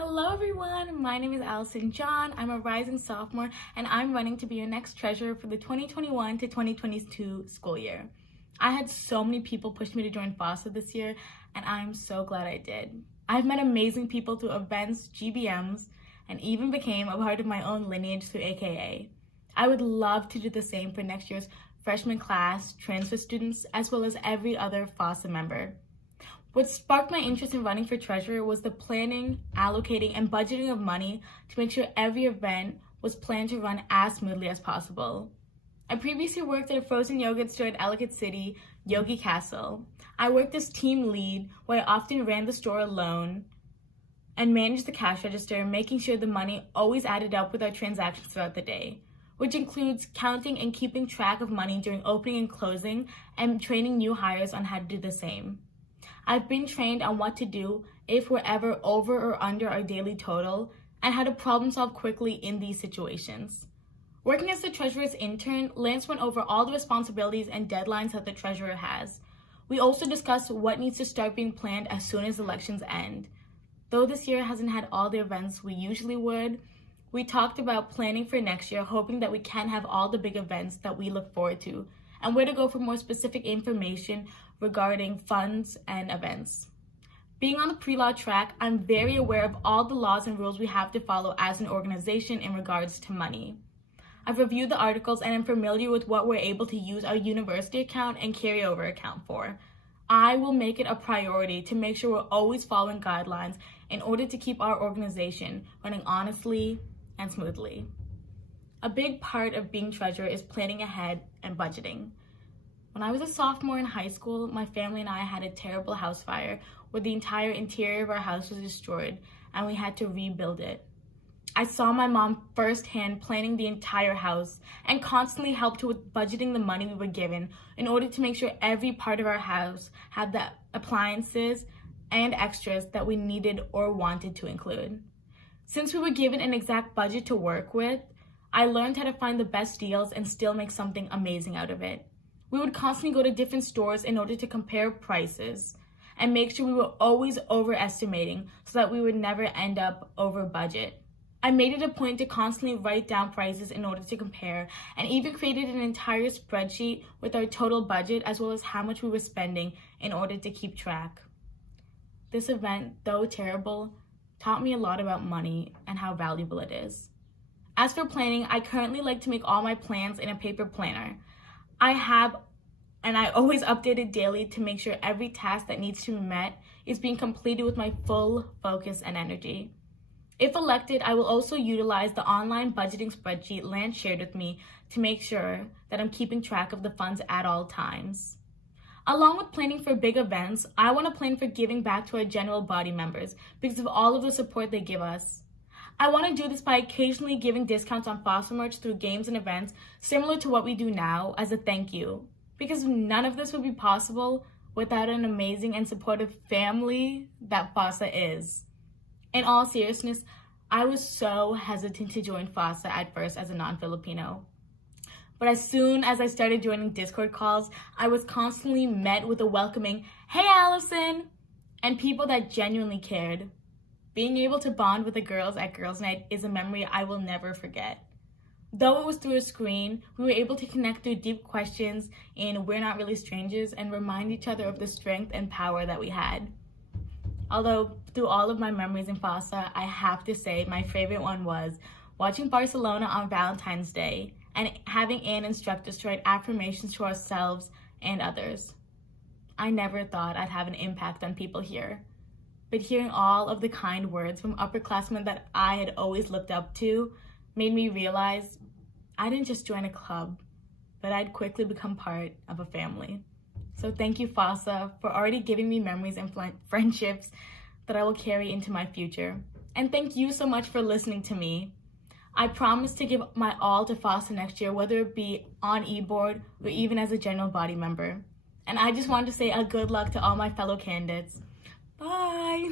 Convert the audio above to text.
Hello everyone, my name is Allison John. I'm a rising sophomore and I'm running to be your next treasurer for the 2021 to 2022 school year. I had so many people push me to join FASA this year and I'm so glad I did. I've met amazing people through events, GBMs, and even became a part of my own lineage through AKA. I would love to do the same for next year's freshman class, transfer students, as well as every other FASA member. What sparked my interest in running for treasurer was the planning, allocating, and budgeting of money to make sure every event was planned to run as smoothly as possible. I previously worked at a frozen yogurt store at Ellicott City, Yogi Castle. I worked as team lead, where I often ran the store alone and managed the cash register, making sure the money always added up with our transactions throughout the day, which includes counting and keeping track of money during opening and closing and training new hires on how to do the same. I've been trained on what to do if we're ever over or under our daily total and how to problem solve quickly in these situations. Working as the treasurer's intern, Lance went over all the responsibilities and deadlines that the treasurer has. We also discussed what needs to start being planned as soon as elections end. Though this year hasn't had all the events we usually would, we talked about planning for next year, hoping that we can have all the big events that we look forward to, and where to go for more specific information regarding funds and events. Being on the pre-law track, I'm very aware of all the laws and rules we have to follow as an organization in regards to money. I've reviewed the articles and am familiar with what we're able to use our university account and carryover account for. I will make it a priority to make sure we're always following guidelines in order to keep our organization running honestly and smoothly. A big part of being treasurer is planning ahead and budgeting. When I was a sophomore in high school, my family and I had a terrible house fire where the entire interior of our house was destroyed and we had to rebuild it. I saw my mom firsthand planning the entire house and constantly helped her with budgeting the money we were given in order to make sure every part of our house had the appliances and extras that we needed or wanted to include. Since we were given an exact budget to work with, I learned how to find the best deals and still make something amazing out of it. We would constantly go to different stores in order to compare prices and make sure we were always overestimating so that we would never end up over budget. I made it a point to constantly write down prices in order to compare and even created an entire spreadsheet with our total budget as well as how much we were spending in order to keep track. This event, though terrible, taught me a lot about money and how valuable it is. As for planning, I currently like to make all my plans in a paper planner. I always update it daily to make sure every task that needs to be met is being completed with my full focus and energy. If elected, I will also utilize the online budgeting spreadsheet Lance shared with me to make sure that I'm keeping track of the funds at all times. Along with planning for big events, I want to plan for giving back to our general body members because of all of the support they give us. I want to do this by occasionally giving discounts on FASA merch through games and events similar to what we do now as a thank you, because none of this would be possible without an amazing and supportive family that FASA is. In all seriousness, I was so hesitant to join FASA at first as a non-Filipino. But as soon as I started joining Discord calls, I was constantly met with a welcoming, "Hey Allison," and people that genuinely cared. Being able to bond with the girls at Girls' Night is a memory I will never forget. Though it was through a screen, we were able to connect through deep questions in We're Not Really Strangers and remind each other of the strength and power that we had. Although through all of my memories in FASA, I have to say my favorite one was watching Barcelona on Valentine's Day and having Anne instruct us to write affirmations to ourselves and others. I never thought I'd have an impact on people here. But hearing all of the kind words from upperclassmen that I had always looked up to made me realize I didn't just join a club, but I'd quickly become part of a family. So thank you, FASA, for already giving me memories and friendships that I will carry into my future. And thank you so much for listening to me. I promise to give my all to FASA next year, whether it be on e-board or even as a general body member. And I just wanted to say a good luck to all my fellow candidates. Bye!